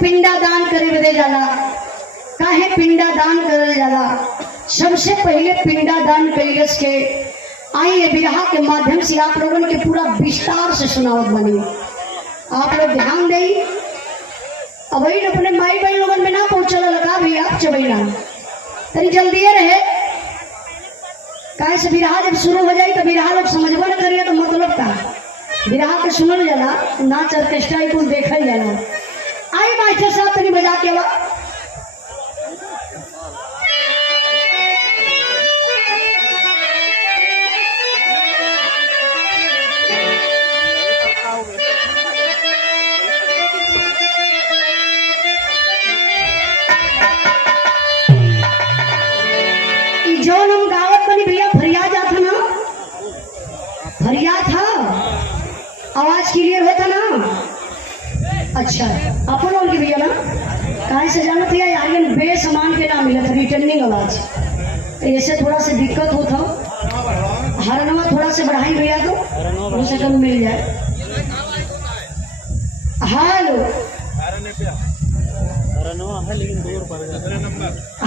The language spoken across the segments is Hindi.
पिंडा दान करे बदे जाला। काहे पिंडा दान करल जाला? सबसे पहले पिंडा दान कइलस के आई ये बिरहा के माध्यम से आप लोगों के पूरा विस्तार से सुनावत बनी। आप लोग ध्यान देई। अब अपने माई बहन लोगन में ना पहुंचल लगा भैया चबैना तरी जल्दी रहे। काहे से बिरहा जब शुरू हो जाए तो बिरहा लोग समझबो न करिए तो मतलब का बिरहा के सुनल जाला, नाच ऑर्केस्ट्रा कुल देखल जाला। आई मास्टर साहब तनी बजा के बा। जौन हम गावत बनी भैया फरियाद था ना, फरियाद था, आवाज क्लियर होता ना। अच्छा अपन और की भैया ना कहा से जाना था यार बेसमान के ना मिला था रिटर्निंग आवाज, ऐसे थोड़ा सा दिक्कत होता। हरनवा थोड़ा से बढ़ाई भैया तो हो सके मिल जाए। हेलो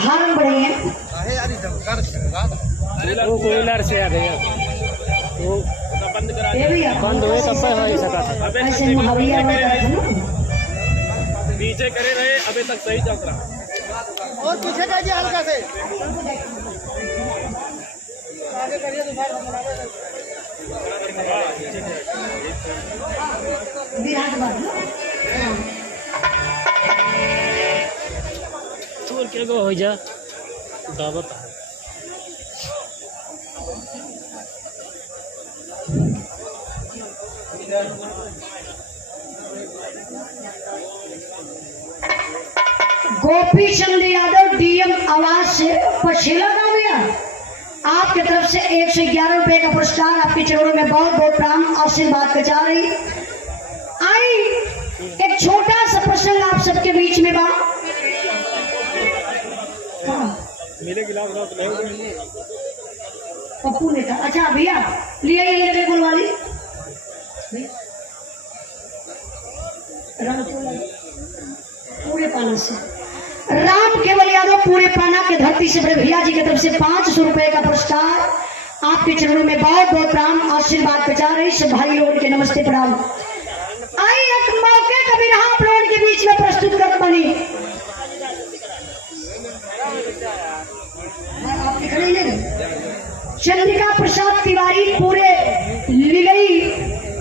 हारन बढ़िए वो कोयलर से आ गया वो बंद हुए तब पर हो सका था। ऐसे मुहैया पीछे करे रहे अभी तक सही चल रहा। और पीछे जाइए हल्का से आगे करिए तो क्या हो जा दावत है। गोपी चंद यादव डीएम आवाज से पछेला का भैया आपकी तरफ से 111 रुपए का पुरस्कार आपके चरणों में बहुत बहुत प्राण आशीर्वाद कचा रही। आई एक छोटा सा प्रसंग आप सबके बीच में बा। मेरे गिलास पप्पू ने कहा अच्छा भैया लिया ये जगह गुलवाली पूरे पाना से राम केवल यादव पूरे पाना के धरती से बड़े भैया जी की तरफ से 500 रुपए का पुरस्कार आपके चरणों में बहुत बहुत प्राण आशीर्वाद बचा रही। सब भाई लोगों के नमस्ते प्रणाम। आई एक मौके का भी आप लोगों के बीच में प्रस्तुत कर बनी। चंद्रिका प्रसाद तिवारी पूरे लिलई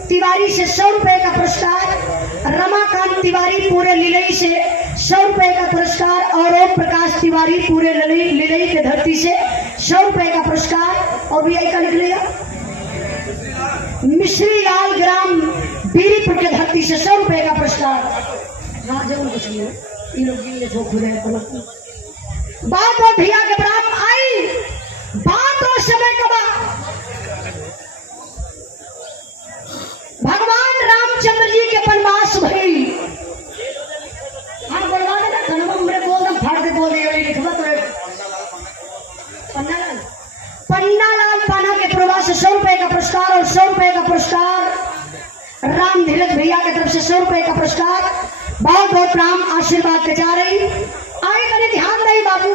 तिवारी से 100 रुपए का पुरस्कार, रमाकांत तिवारी पूरे लिलई से 100 रुपए का पुरस्कार और ओम प्रकाश तिवारी पूरे लिलई के धरती से 100 रुपए का पुरस्कार। और भी का लिख लिया मिश्री लाल ग्राम बीरीपुर के धरती से 100 रुपए का पुरस्कार। बात और भैया के बरात आई बात और समय का भगवान रामचंद्र जी के वनवास भई। हम बोलवा देना कन्वा हमरे बोल दम फाड़ दे बोल दे लिखवा तो पन्ना लाल पाना के प्रवास से 100 रुपए का पुरस्कार और 100 रुपए का पुरस्कार राम धीरज भैया की तरफ से 100 रुपए का पुरस्कार। बहुत बहुत प्राण आशीर्वाद कचा रही। आए मैंने ध्यान नहीं बाबू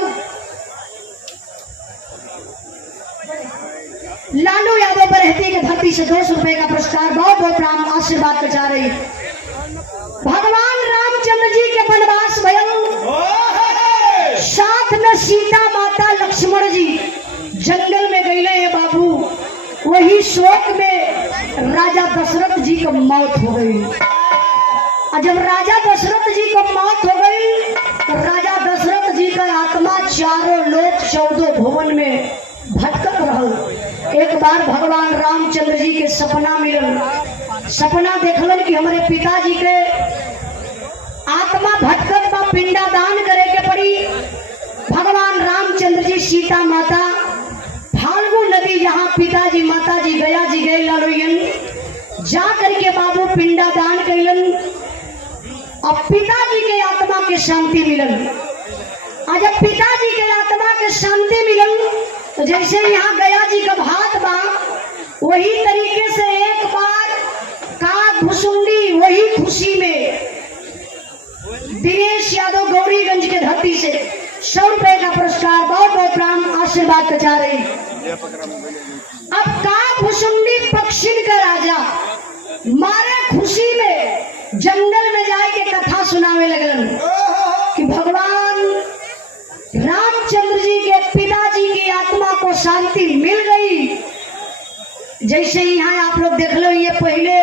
लालू यादव पर रहती के धरती से 200 रुपए का पुरस्कार। बहुत बहुत प्राण आशीर्वाद कचा रही। भगवान रामचंद्र जी के वनवास भयल साथ में सीता माता लक्ष्मण जी जंगल में गए हैं बाबू। वही शोक में राजा दशरथ जी को मौत हो गई। और जब राजा दशरथ जी को मौत हो गई तो राजा दशरथ जी का आत्मा चारों लोक 14 भुवन में भटकत रहल। एक बार भगवान रामचंद्र जी के सपना मिलल। सपना देखलन कि हमारे पिताजी के आत्मा भटकत बा, पिंडा दान करे के पड़ी। भगवान रामचंद्र जी सीता माता फाल्गु नदी जहाँ पिताजी माताजी गया जी गए लड़ोयन जा करके बाबू पिंडा दान कैलन और पिताजी के आत्मा के शांति मिलन। और जब पिताजी के आत्मा के शांति मिलन तो जैसे यहाँ गया जी का भात बा वही तरीके से एक बार का घुसुंडी वही खुशी में दिनेश यादव गौरीगंज के धरती से 100 रुपए का पुरस्कार, बहुत बहुत प्रणाम, आशीर्वाद बचा रही। अब काकभुसुंडी पक्षिन का राजा मारे खुशी में जंगल में जाए के कथा सुनावे लगलन कि भगवान रामचंद्र जी के पिताजी की आत्मा को शांति मिल गई। जैसे यहाँ आप लोग देख लो, ये पहले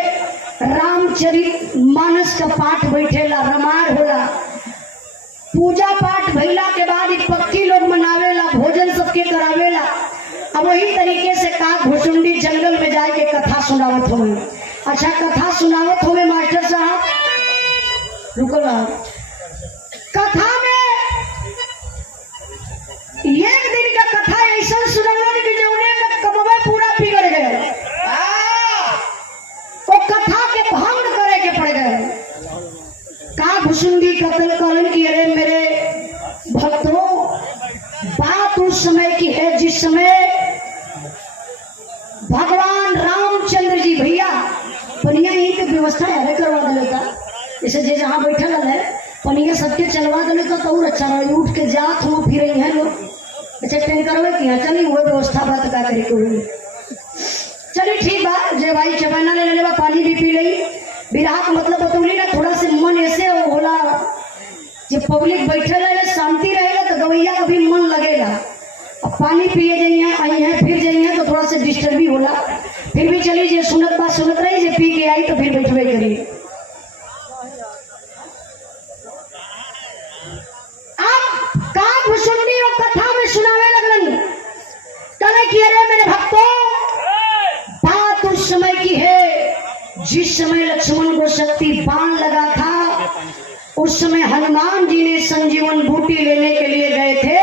रामचरित मानस का पाठ बैठेला, रामायण होला, पूजा पाठ भइला के बाद पक्की लोग मनावेला, भोजन सबके करावेला। अब वही तरीके से काकभुसुंडी जंगल में जाए के कथा सुनावत हो। अच्छा, कथा सुनावत हो मास्टर साहब, रुको ना। कथा में एक दिन का कथा ऐसा सुनावल कि जौने में कमवे पूरा बिगड़ गए, वो कथा के भंग करे के पड़ गए। काकभुसुंडी कत्ल कलन की, अरे मेरे भक्तों, बात उस समय की है जिस समय भगवान रामचंद्र जी भैया पनिया ही की व्यवस्था है करवा दिले था। जैसे जे जहाँ बैठे है पनिया सबके चलवा दिले तो और अच्छा रहा, उठ के जात हुआ फिर है लोग। अच्छा, टैंकर किया चलिए वो व्यवस्था बात का करे कोई। चलिए ठीक बा, जे भाई चबना ले लेवा, पानी भी पी ली। बिरहा का मतलब बतौली ना, थोड़ा से मन ऐसे होला, जब पब्लिक बैठे रहे शांति रहेगा तो गवैया का भी मन लगेगा। अब पानी पिए जाइए, आई हैं फिर जाइए तो थोड़ा सा डिस्टर्ब भी होला। फिर भी चलिए, जे सुनत बात सुनत रही, जे पी के आई तो फिर बैठवे करिए। अब काकभुसुंडी और कथा में सुनावे लगलन, कहे कि अरे मेरे भक्तों, बात उस समय की है जिस समय लक्ष्मण को शक्ति बाण लगा था। उस समय हनुमान जी ने संजीवन बूटी लेने के लिए गए थे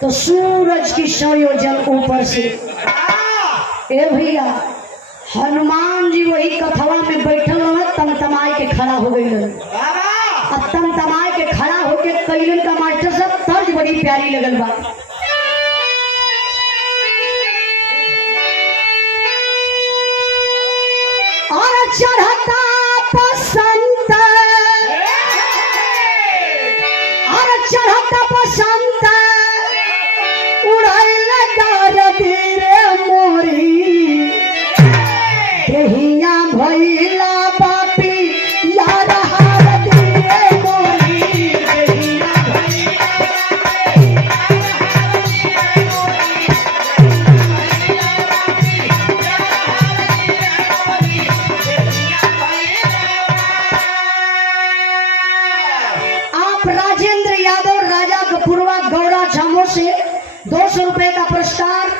तो सूरज की 100 योजन ऊपर से, ए भैया, हनुमान जी वही कथवा में बैठल तमतमाए के खड़ा हो गई। अब तमतमाए के खड़ा होके कैलन का मास्टर साहब तर्ज बड़ी प्यारी लगल बा। और चढ़ता बसंत, और चढ़ता बसंत, उड़ाई लगा रे मोरी, देहिया भइला बापी यार हार दिए मोरी, देहिया भइला आप राजेंद्र यादव राजा कपूरवा गौड़ा झामो से 200 रुपए का पुरस्कार,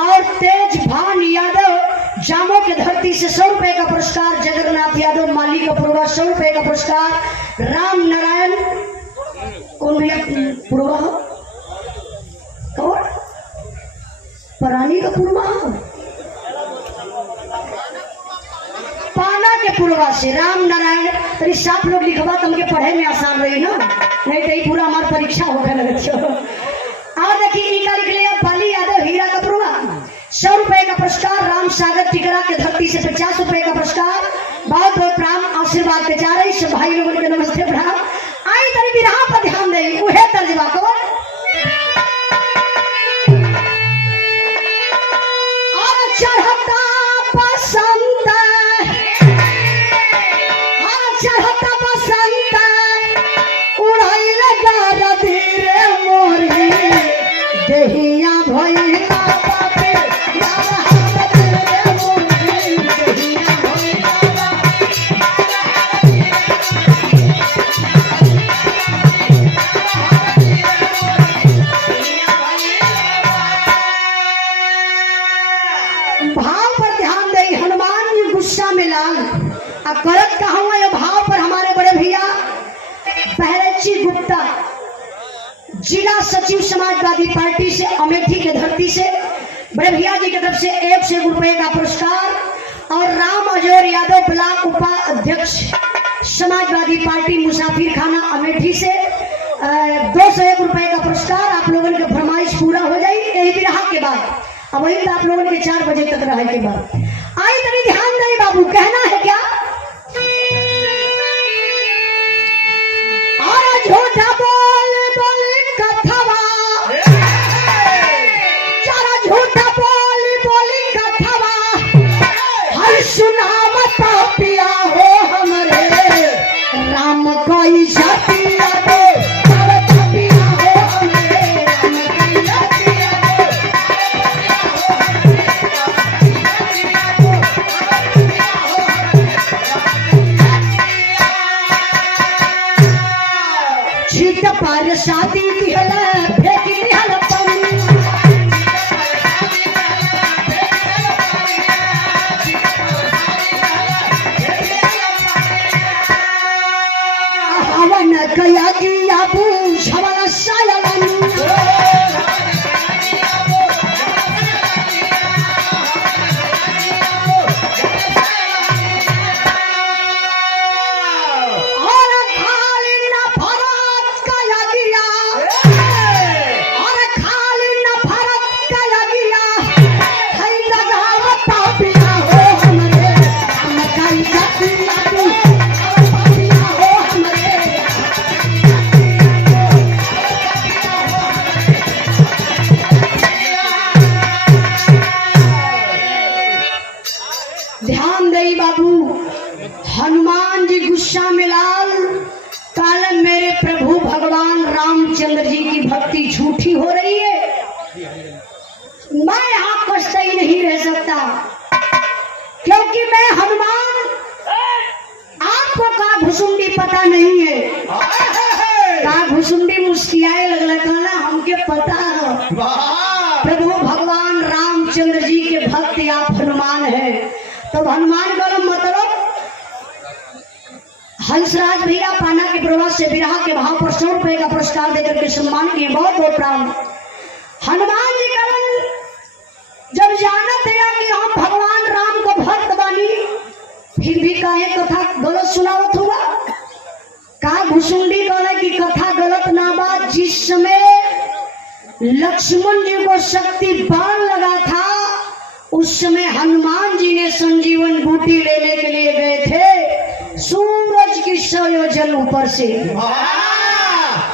और तेज भान यादव जामो के धरती से 100 रुपए का पुरस्कार, जगन्नाथ यादव माली कपूरवा 100 रुपए का पुरस्कार, राम नारायण कौन भैया पूर्वा हो, कौन परानी कपूरवा हो, पाना के पूर्वा से राम नारायण। तरी साफ लोग लिखवा तो हमके पढ़े में आसान रही ना, नहीं तो पूरा हमारी परीक्षा होकर लगे। और देखिए इनका लिख लिया बाली यादव हीरा कपूरवा 100 रुपए का पुरस्कार, राम सागर टिकरा के धरती से 50 रुपए का पुरस्कार, बहुत बहुत प्राण आशीर्वाद के जा रही सब भाई लोगों के नमस्ते प्रणाम। आई तरी बिरहा पर ध्यान दें, उहे तर्जमा को और चढ़ता बसंत, और चढ़ता बसंत, उड़ाई लगा रे मोरी, देहिया भइला बापे यार हाथ रे मोरी, देहिया भइला बापे भाव पर ध्यान दे। हनुमान जी गुस्सा में लाल अब करत का हुआ ये भाव पर हमारे बड़े भैया बहरची गुप्ता जिला सचिव समाजवादी पार्टी से अमेठी के धरती से बड़े भैया जी की तरफ से 101 रुपए का पुरस्कार, और राम अजोर यादव ब्लॉक उपाध्यक्ष समाजवादी पार्टी मुसाफिर खाना अमेठी से 201 रुपए का पुरस्कार। आप लोगों की फरमाइश पूरा हो जाए यही बिरहा के बाद, अब वही तो आप लोगों के 4 बजे तक रहे के बाद आई तभी ध्यान दे बाबू, कहना है क्या? और कई जातिया दो अरे पापिया हो हमरे राम कई जातिया छीट पर शादी दिहला फेंक दिहला पानी हवन कया किया पूछ हवन सायवन और खाली न भरत कया किया और खाली न भरत कया किया कई लगाव पापिया हो हमरे हम कई जातिया तू पापिया हो हमरे ध्यान दई बाबू हनुमान जी गुस्सा में लाल काल मेरे प्रभु भगवान रामचंद्र जी की भक्ति झूठी हो रही है। मैं यहाँ पर सही नहीं रह सकता क्योंकि मैं हनुमान आपको का घुसुंडी पता नहीं है का घुसुंडी मुस्कियाए लगला कहना हमके पता है प्रभु भगवान रामचंद्र जी के भक्त आप हनुमान है। तो हनुमान का मतलब हंसराज भैया पाना के प्रवास से विरहा के भाव पर 100 रुपए का पुरस्कार देकर के सम्मान किए बहुत बहुत प्राण। हनुमान जी करण जब जाना था कि हम भगवान राम को भक्त बानी फिर भी काहे कथा गलत सुनावत हुआ का घुसुंडी कहने की कथा गलत ना बात। जिस समय लक्ष्मण जी को शक्ति बाण लगा था उस समय हनुमान जी ने संजीवन बूटी लेने के लिए गए थे सूरज की 100 योजन ऊपर से।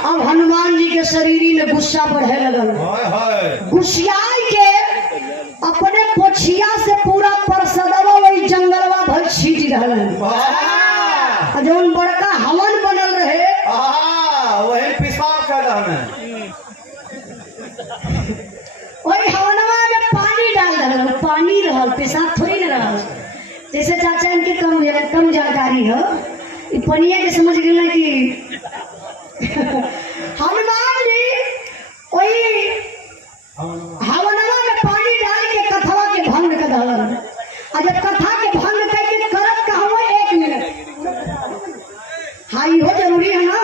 अब हनुमान जी के शरीर में गुस्सा बढ़े लगल गुस्सियाई के अपने पोछिया से पूरा परसदवा वही जंगलवा भर छीट रहलन जौन बड़का हवन बनल रहे वही पेशाब कर रहा वही हवनवा में पानी डाल रहल पानी रहल पेशाब थोड़ी न रहल। जैसे चाचा इनके कम जानकारी है पनिया के समझ गए कि हनुमान जी वही हवनवा में पानी डाल के कथवा के भंग कर दहलन और जब कथा के भंग करके करत कहवा 1 मिनट हाँ इहो जरूरी है ना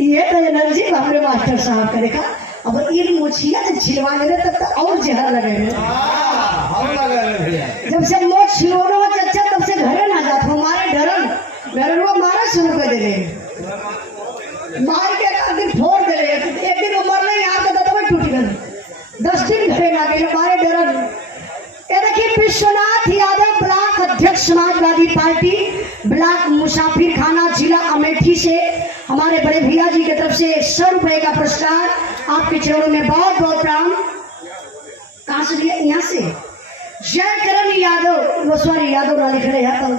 ये तो एनर्जी हमारे मास्टर साहब का देखा। अब ये मोछिया से छिलवा ले तब तो और जहर लगे जब से मोछ छिलोनो चच्चा तब से घरे ना जात हमारे डरन वो मारा शुरू कर दे मार के एक दिन फोड़ दे एक दिन उमर में यहाँ का दतवा टूट गए 10 दिन घरे ना गए हमारे डरन। ये देखिए विश्वनाथ यादव ब्लॉक अध्यक्ष समाजवादी पार्टी ब्लॉक मुसाफिर खाना जिला अमेठी से हमारे बड़े भैया जी की तरफ से 100 रुपए का पुरस्कार आपके चरणों में बहुत बहुत प्रणाम। कहाँ से लिया यहाँ से जय करण यादव वो सॉरी यादव ना लिख रहे हैं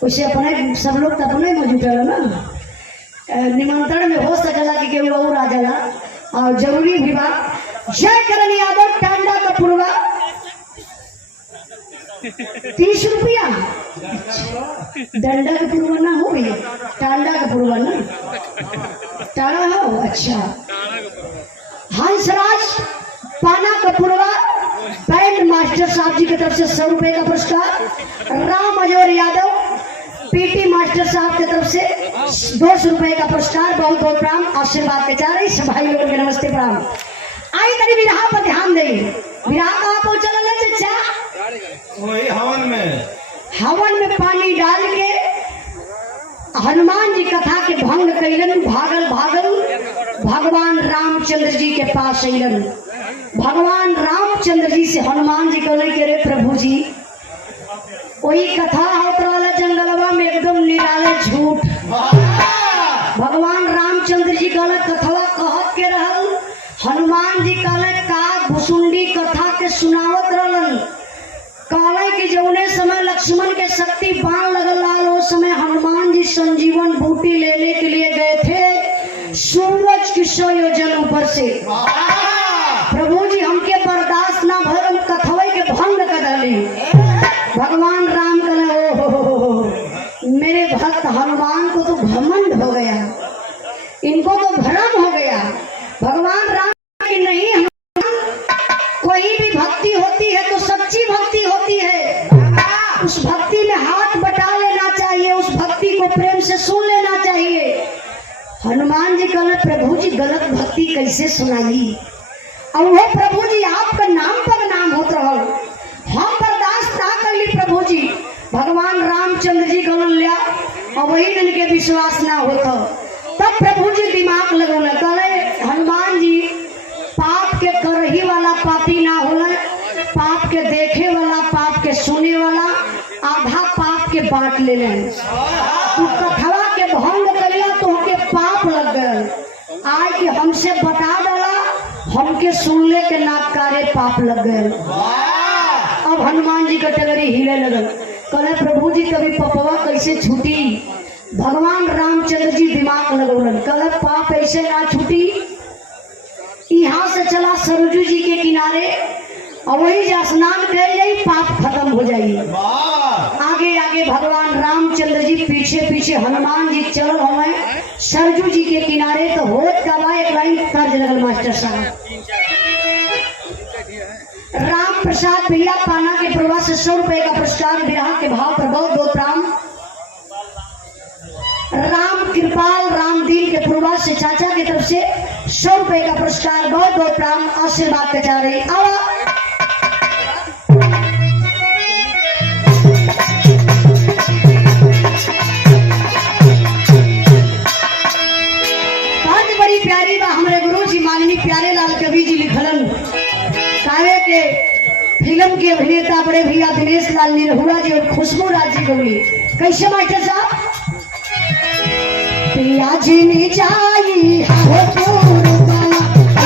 तो उसे अपने सब लोग तो अपने मौजूद है ना निमंत्रण में हो सकला कि केहू और आ जाला और जरूरी भी बात। जय करण यादव टांडा का पूर्वा 30 रुपया डंडा का पूर्वा ना हो भैया टांडा का पूर्वा ना टाड़ा हो अच्छा। हंसराज पाना का पूर्वा बैंड मास्टर साहब जी की तरफ से 100 रुपए का पुरस्कार। राम अजोर यादव पीटी मास्टर साहब की तरफ से 200 रुपए का पुरस्कार बहुत बहुत प्रणाम आशीर्वाद के चाह रही भाई लोगों के नमस्ते प्रणाम। आई तरी विराह पर ध्यान देंगे विराह कहाँ पहुंचल चचा वही हवन में पानी डाल के हनुमान जी कथा के भंग कैलन भागल भगवान रामचंद्र जी के पास अलन। भगवान रामचंद्र जी से हनुमान जी कहले के रे प्रभु जी वही कथा होत रहल जंगलवा में एकदम निराले झूठ। भगवान रामचंद्र जी कहले कथवा कहत के रहल हनुमान जी कहले का भुसुंडी कथा के सुनावत रहलन काले की जौने समय लक्ष्मण के शक्ति बाण लगल लाल, उस समय हनुमान जी संजीवन बूटी लेने के लिए गए थे सूरज की 100 योजन ऊपर से। प्रभु जी हमके बर्दाश्त ना भर, हम कथवे के भंग कर डाली। भगवान राम कहे ओ मेरे भक्त हनुमान को तो घमंड हो गया, इनको तो भ्रम हो गया। भगवान राम की नहीं, कोई भी भक्ति होती है तो सच्ची भक्ति होती है, उस भक्ति में हाथ बटा लेना चाहिए, उस भक्ति को प्रेम से सुन लेना चाहिए। हनुमान जी कहले प्रभु जी गलत भक्ति कैसे सुनाई, और वो प्रभु जी आपका नाम पर नाम होत रहो, हम बर्दाश्त ना कर ली प्रभु जी। भगवान रामचंद्र जी कहलन लिया, और वही इनके विश्वास ना होता। तब प्रभु जी दिमाग लगौले, कहले हनुमान जी पाप के करही वाला पापी ना होला, पाप के देखे वाला, पाप के सुने वाला, आधा पाप के बांट ले ले। तू कथवा के भंग करिया तो के पाप लग गए, आज के हमसे बता डाला, हमके सुनले के नाकारे पाप लग गए। अब हनुमान जी का टगरी हिले लगल, कहले प्रभु जी कभी पपवा कैसे छूटी। भगवान रामचंद्र जी दिमाग लगौलन, कहले पाप ऐसे ना छूटी, यहाँ से चला सरजू जी के किनारे और वही स्नान कर जाई, पाप खत्म हो जाइए। आगे आगे भगवान रामचंद्र जी, पीछे पीछे हनुमान जी चल हमें सरजू जी के किनारे। तो होत का बा एक लाइन तर्ज लगल मास्टर साहब, राम प्रसाद भैया पाना के प्रवाह से 100 रुपए का पुरस्कार विराह के भाव पर बहुत बहुत राम कृपाल रामदीन के पूर्वा से चाचा की तरफ से 100 रुपए का पुरस्कार, बहुत बहुत राम आशीर्वाद के जा रही। बहुत बड़ी प्यारी बा हमारे गुरु जी माननीय प्यारे लाल कवि जी लिखलन, कावे के फिल्म के अभिनेता बड़े भैया दिनेश लाल निरहुआ जी और खुशबू राज जी गौली। कैसे मास्टर साहब, पियाजी जाई हो पूर्वा,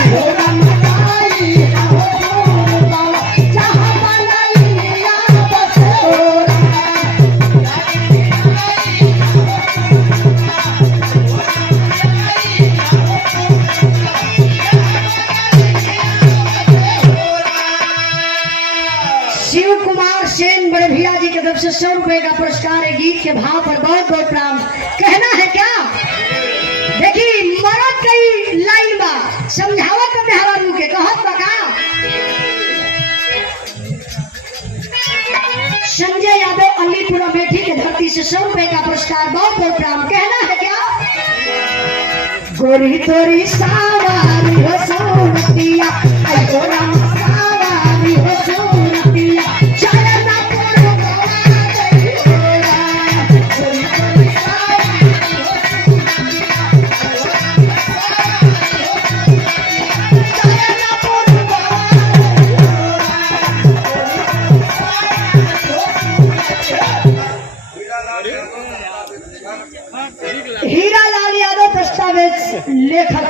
हो रमताई हो पूर्वा, जहाँ बनलिया बसोरा। शिव कुमार सेन बड़े भैया जी की तरफ से 100 रुपए का पुरस्कार है, गीत के भाव पर बहुत बहुत प्रणाम। कहना है क्या, देखिए मरद कई लाइन बा समझावत में हवा के कहत बका। संजय यादव अलीपुरा बेटी के धरती से 100 रुपए का पुरस्कार, बहुत बहुत प्रणाम। कहना है क्या, गोरी तोरी सावारी हो सोनतिया, आई गोरा सावारी हो सोनतिया, चलना कोरो गवा गई गोरा, गोरी तोरी सावारी हो चलना कोरो गवा गई। हीरा लाल यादव प्रस्तावित लेखक,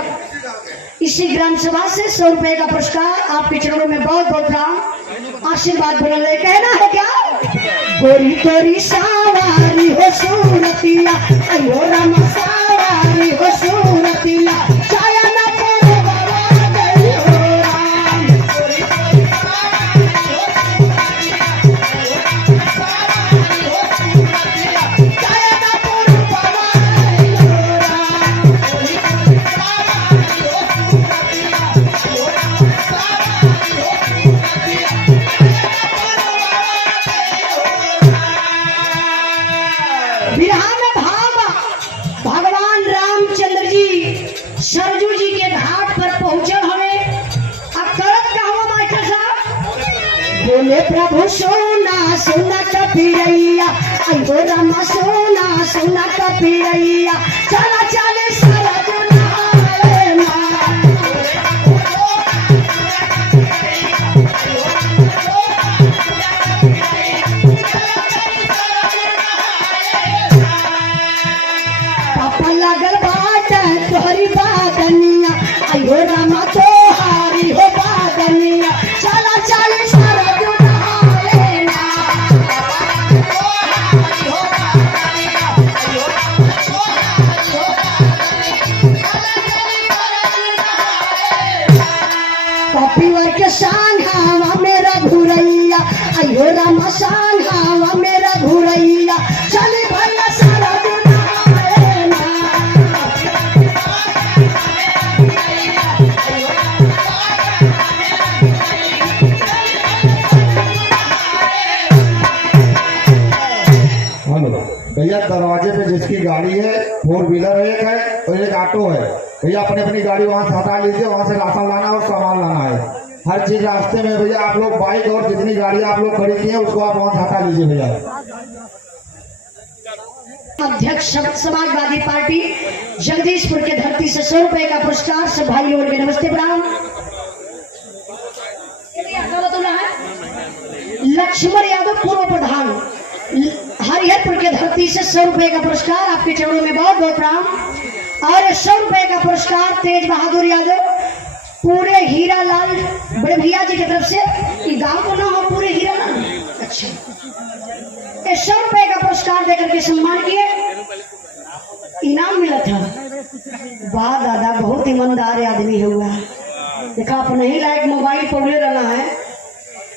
इसी ग्राम सभा से 100 रुपए का पुरस्कार, आपके चरणों में बहुत बहुत राम आशीर्वाद बना ले। कहना है क्या, गोरी तोरी सावारी हो सूरतिया, अयो राम सावारी हो सूरतिया, चाया ना कोरो गवा गई हो राम, गोरी तोरी सावारी हो सूरतिया, चाया ना कोरो गवा गई हो राम, गोरी तोरी सावारी हो बिहार में भाव भगवान रामचंद्र जी सरजू जी के घाट पर पहुंचल हमें। अब करत का हुआ मास्टर साहब, बोले प्रभु सोना सोना कपिरैया, अयो रामा सोना सोना कपिरैया, चला चले सरजू नहाए ना। पापा लगल बाट तोहरी बादनिया, अयो रामा तोहारी हो बादनिया, चला चल सरजू नहाए ना। हे राम शान हवा मेरा घुरैया चली भैया सारा दुनिया ना। हेलो भैया, दरवाजे पे जिसकी गाड़ी है 4 व्हीलर एक है और एक ऑटो है, भैया अपनी अपनी गाड़ी वहाँ से हटा लीजिए। वहाँ से राशन लाना और सामान लाना है, हर चीज रास्ते में। भैया आप लोग बाइक और जितनी गाड़ी आप लोग खड़ी की है उसको आप वहाँ से हटा लीजिए भैया। अध्यक्ष समाजवादी पार्टी जगदीशपुर के धरती से 100 रुपए का पुरस्कार से भाई और के नमस्ते प्रणाम। लक्ष्मण यादव पूर्व प्रधान हरिहरपुर के धरती से 100 रुपए का पुरस्कार, आपके चरणों में बहुत बहुत प्रणाम। और 100 रुपए का पुरस्कार तेज बहादुर यादव पूरे हीरा लाल बड़े भैया जी की तरफ से। ये गांव को ना हो पूरे हीरा लाल, अच्छा 100 रुपए का पुरस्कार देकर के सम्मान किए, इनाम मिला था। वाह दादा, बहुत ईमानदार आदमी है हुआ। देखा अपने ही लायक मोबाइल पकड़े रहना है।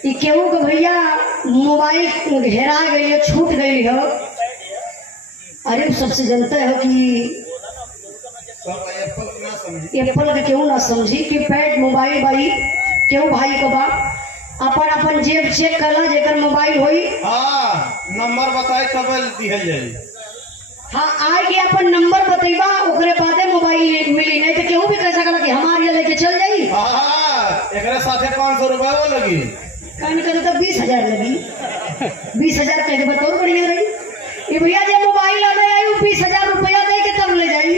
ये केहू को भैया मोबाइल हेरा गई है, छूट गई हो, अरे सबसे जनता है कि एप्पल का क्यों ना समझी कि पैड मोबाइल भाई क्यों भाई को बा अपन अपन जेब चेक करला जेकर मोबाइल होई। हाँ, नंबर बताए तब दिहल जाई। हाँ, आगे अपन नंबर बतैबा ओकरे बादे मोबाइल मिली, नहीं तो केहू भी कह सकला कि हमारे ये लेके चल जाई। हाँ, एकरे साथे 500 रुपए वो लगी, कहने का तो 20,000 लगी। 20,000 कह दे तो बढ़िया रही। ये भैया जब मोबाइल आ गया 20,000 रुपया दे के तब ले जाई।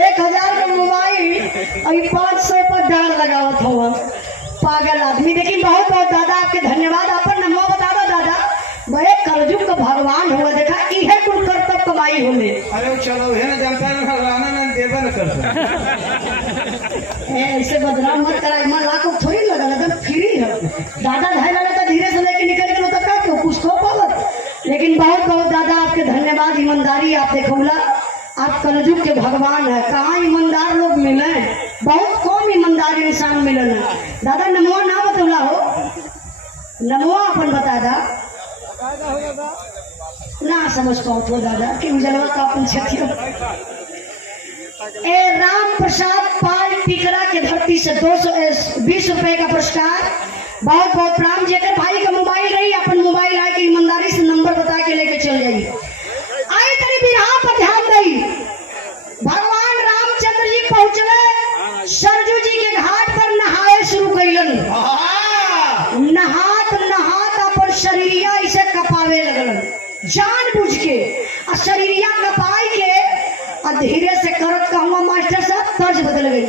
1,000 का मोबाइल अभी 500 पर डाल लगावत हुआ, पागल आदमी। लेकिन बहुत बहुत दादा आपके धन्यवाद। अपन नमो बता दो दादा, बड़े कलयुग का भगवान हुआ, देखा इहे कुल कर तब कमाई होले। अरे चलो है ना, जनता ने लाना ना देबे न करता। ऐसे बदनाम मत करा, मन लाख थोड़ी लगा लगा फ्री है दादा। ढाई लगा तो धीरे से लेके निकल के तो का क्यों कुछ खो पावत। लेकिन बहुत बहुत दादा आपके धन्यवाद। ईमानदारी आप देखौला, आप कलयुग के भगवान है। कहाँ ईमानदार लोग मिले, बहुत कम ईमानदार इंसान मिले ना दादा। नमो ना बतौला हो, नमो अपन बता दा ना समझ पाओ तो दादा कि उजलवा का पूछे। ए राम प्रसाद पाल टिकरा के धरती से 220 रुपए का पुरस्कार, बहुत बहुत प्रणाम। जेकर भाई का मोबाइल रही अपन मोबाइल आके ईमानदारी से नंबर बता के लेके चल जाइए। आई तेरी बिरहा पर ध्यान दई। भगवान रामचंद्र जी पहुंचले सरजू जी के घाट पर, नहाए शुरू कैलन। नहात नहात अपन शरीरिया इसे कपावे लगलन जानबूझ के। और शरीरिया कपाई के और धीरे से करत कहूँगा मास्टर साहब तर्ज बदल गई।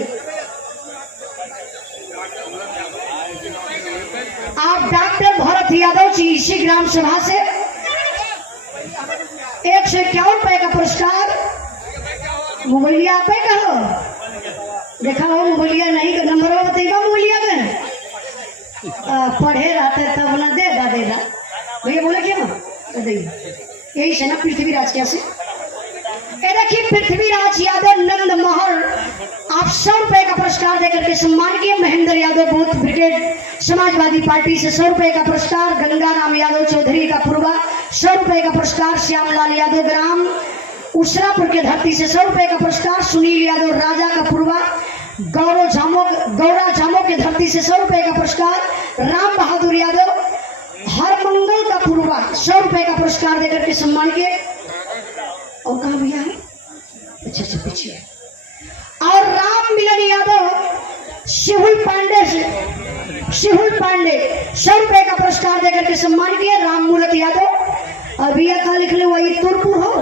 आप डॉक्टर भरत यादव जी इसी ग्राम सभा से 151 रुपए का पुरस्कार। मोबाइलिया आप कहो देखा हो, मोबाइलिया नहीं का नंबर बताइएगा। मोबाइलिया का पढ़े रहते तब ना देगा देगा भैया बोले क्या यही से ना पृथ्वीराज कैसे। देखिए पृथ्वीराज यादव नंद महर आप 100 रुपए का पुरस्कार देकर के सम्मान किए। Mahendra Yadav booth brigade Samajwadi party से 100 रुपए का पुरस्कार। गंगाराम यादव चौधरी का पूर्वा 100 रुपए का पुरस्कार। श्यामलाल यादव ग्राम उसरापुर के धरती से 100 रुपए का पुरस्कार। सुनील यादव राजा का पूर्वा गौरा जामो के धरती से 100 रुपए का पुरस्कार। राम बहादुर यादव हरमंगल का पूर्वा 100 रुपए का पुरस्कार देकर के सम्मान किए। और कहा भैया है अच्छा अच्छा पीछे। और राम मिलन यादव शिहुल पांडे 100 रुपए का पुरस्कार देकर के सम्मान किए। राम मूलत यादव और भैया कहा लिख लो वही तुरपुर हो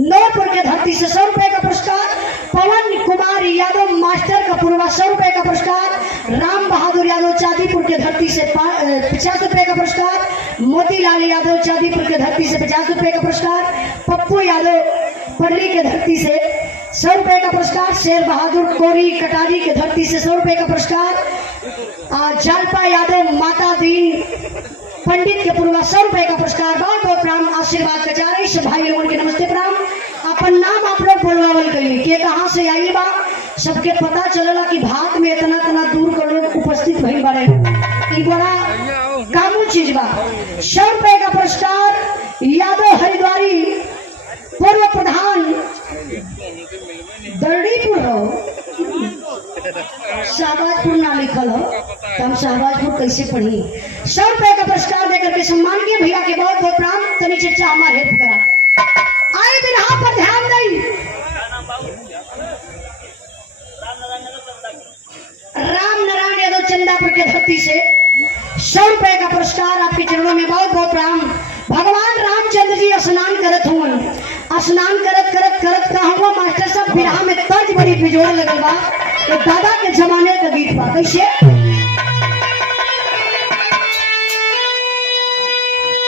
नौपुर के धरती से 100 रुपए का पुरस्कार। पवन कुमार यादव मास्टर का पूर्वा 100 रुपए का पुरस्कार। राम बहादुर यादव चांदीपुर के धरती से 50 रुपए का पुरस्कार। मोतीलाल यादव चांदीपुर के धरती से 50 रुपए का पुरस्कार। पप्पू यादव पल्ली के धरती से 100 रुपए का पुरस्कार। शेर बहादुर कोरी कटारी के धरती से 100 रुपए का पुरस्कार। जालपा यादव माता दीन पंडित के पूर्वा 100 रुपए का पुरस्कार। बहुत बहुत प्रणाम आशीर्वाद का भाई लोगों के नमस्ते प्रणाम। अपन नाम आप लोग बोलवावल करिए कि कहाँ से आई बा सबके पता चलला कि भाग में इतना इतना दूर के लोग उपस्थित भइल बारे। ई बड़ा कामूल चीज बा। 100 रुपए का पुरस्कार यादव हरिद्वारी पूर्व प्रधान दर्दीपुर हो, शाहबाजपुर ना लिखल हो तो हम शाहबाजपुर कैसे पढ़ी। 100 रुपए का पुरस्कार देकर के सम्मान किए भैया के बहुत बहुत प्रणाम। तनी चर्चा हमारे हेल्प करा। आए दिन यहाँ पर ध्यान दई। राम नारायण यादव चंदापुर के धरती से 100 रुपए का पुरस्कार आपके चरणों में बहुत बहुत प्रणाम। भगवान रामचंद्र जी स्नान करत हुआ, स्नान करत करत करत कहा हुआ मास्टर साहब बिरहा में तर्ज बड़ी बिजोड़ लगल बा। तो दादा के जमाने का गीत बा। कैसे?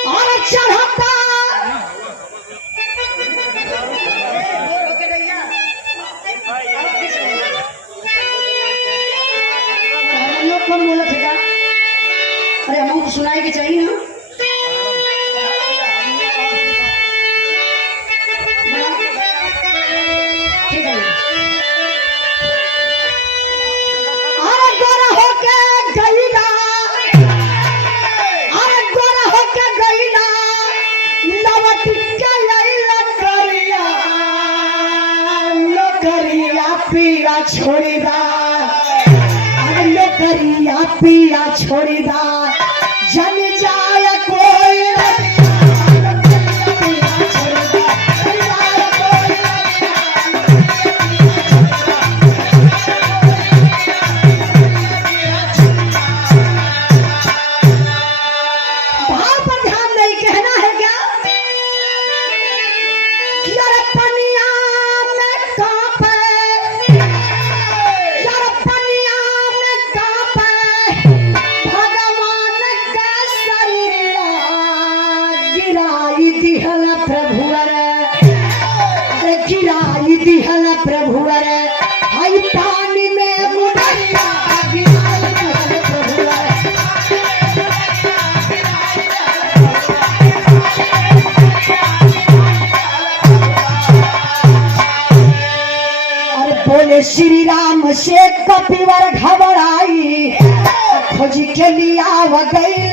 और चढ़ता लोग कौन बोला था? अरे हमको सुनाई के चाहिए ना। ठीक है। अरे गोरा होके गईला, अरे गोरा होके गईला, लवट के लैला करिया, लोकरिया पीरा छोड़ी दा, अरे लोकरिया पीरा छोड़ी दा, जन जाए कोई प्रभुवर हई पानी में मुड़िया अरे बोले श्री राम से कपिवर घबराई, खोज के लिया गई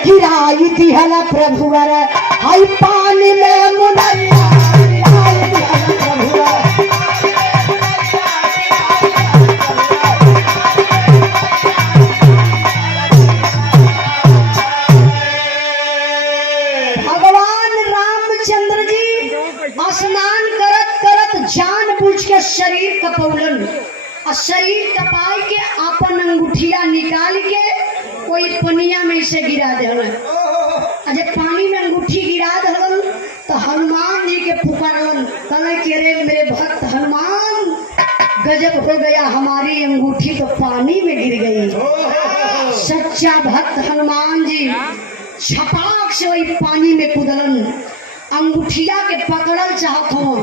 गिराई दिहला प्रभुवर हई पानी में मुनैया भगवान रामचंद्र जी स्नान करत करत जानबूझ के शरीर कपौलन और शरीर कपाई के अपन अंगूठिया निकाल के कोई पनिया में से गिरा देलन। जब पानी में अंगूठी गिरा देलन तो हनुमान जी के पुकारलन, कहले कि अरे मेरे भक्त हनुमान, गजब हो गया, हमारी अंगूठी तो पानी में गिर गई। सच्चा भक्त हनुमान जी छपाक से वही पानी में कूदलन, अंगूठिया के पकड़ल चाहत हो।